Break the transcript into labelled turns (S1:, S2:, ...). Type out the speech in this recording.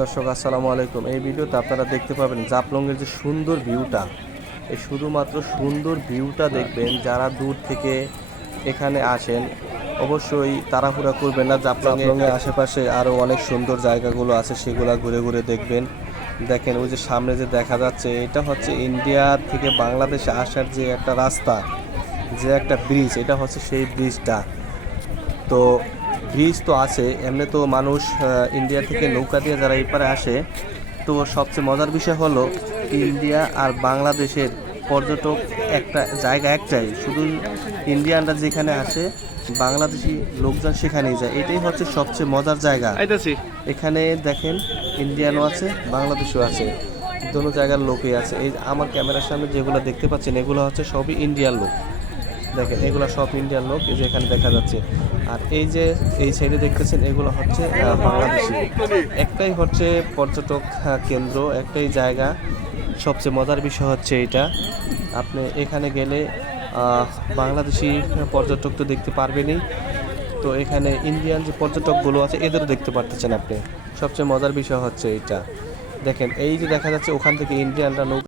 S1: দর্শক আসসালামু আলাইকুম। এই ভিডিওতে আপনারা দেখতে পাবেন জাপলংয়ের যে সুন্দর ভিউটা। এই শুধুমাত্র সুন্দর ভিউটা দেখবেন যারা দূর থেকে এখানে আসেন। অবশ্যই তাড়াহুড়া করবেন না। জাপলংয়ের আশেপাশে আরও অনেক সুন্দর জায়গাগুলো আছে সেগুলো ঘুরে ঘুরে দেখবেন। দেখেন ওই যে সামনে যে দেখা যাচ্ছে এটা হচ্ছে ইন্ডিয়া থেকে বাংলাদেশে আসার যে একটা রাস্তা যে একটা ব্রিজ এটা হচ্ছে সেই ব্রিজটা তো ব্রিজ তো আছে এমনি তো মানুষ ইন্ডিয়া থেকে নৌকা দিয়ে যারা এপারে আসে তো সবচেয়ে মজার বিষয় হলো ইন্ডিয়া আর বাংলাদেশের পর্যটক একটা জায়গা একটাই শুধু ইন্ডিয়ানরা যেখানে আসে বাংলাদেশি লোকজন সেখানেই যায় এটাই হচ্ছে সবচেয়ে মজার জায়গা। এখানে দেখেন ইন্ডিয়ানও আছে বাংলাদেশও আছে দোনো জায়গার লোকই আছে এই আমার ক্যামেরার সামনে যেগুলো দেখতে পাচ্ছেন এগুলো হচ্ছে সবই ইন্ডিয়ার লোক। দেখেন, এগুলো সব ইন্ডিয়ান লোক, এই যে এখানে দেখা যাচ্ছে। আর এই যে এই সাইডে দেখতেছেন, এগুলো হচ্ছে বাংলাদেশি। একটাই হচ্ছে পর্যটক কেন্দ্র, একটাই জায়গা। সবচেয়ে মজার বিষয় হচ্ছে এটা। আপনি এখানে গেলে বাংলাদেশি পর্যটক তো দেখতে পারবেনই। তো এখানে ইন্ডিয়ান যে পর্যটকগুলো আছে, এদেরও দেখতে পারতেছেন আপনি। সবচেয়ে মজার বিষয় হচ্ছে এটা। দেখেন, এই যে দেখা যাচ্ছে, ওখান থেকে ইন্ডিয়ানরা নৌকা